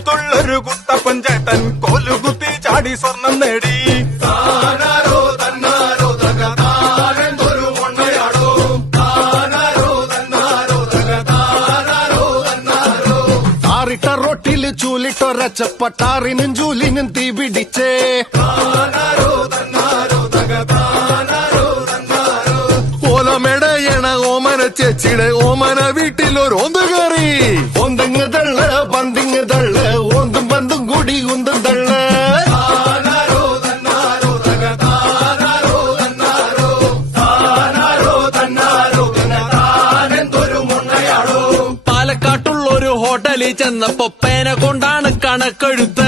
കോട്ടയത്തുള്ളൊരു കുത്തപ്പൻ ചേട്ടൻ കോലുകുത്തി ചാടി സ്വർണം നേടി. താനാരോ തന്നാരോ തക താനെന്തൊരു മൊണ്ണയാടോ, താനാരോ തന്നാരോ തക താനാരോ തന്നാരോ. താറിട്ട റൊട്ടില് ചൂലിട്ടൊരച്ചപ്പട്ടാറിനും ചൂലിനും തീ പിടിച്ചേ. താനാരോ തന്നാരോ തക താനാരോ തന്നാരോ. ഓലമെടയണ ഓമന ചേച്ചിയുടെ ഓമന വീട്ടിലൊരോന്ത് കയറി. ഒന്തങ്ങ് തള്ള് പന്തിങ്ങ് തള്ള് ഓന്തും പന്തും കൂടി ഉന്തും തള്ള്. താനാരോ തന്നാരോ തക താനാരോ തന്നാരോ, താനാരോ തന്നാരോ തക താനെന്തൊരു മൊണ്ണയാടോ. പാലക്കാട്ടുള്ളൊരു ഹോട്ടലിൽ ചെന്നപ്പോ പേന കൊണ്ടാണ് കണക്കെഴുത്ത്.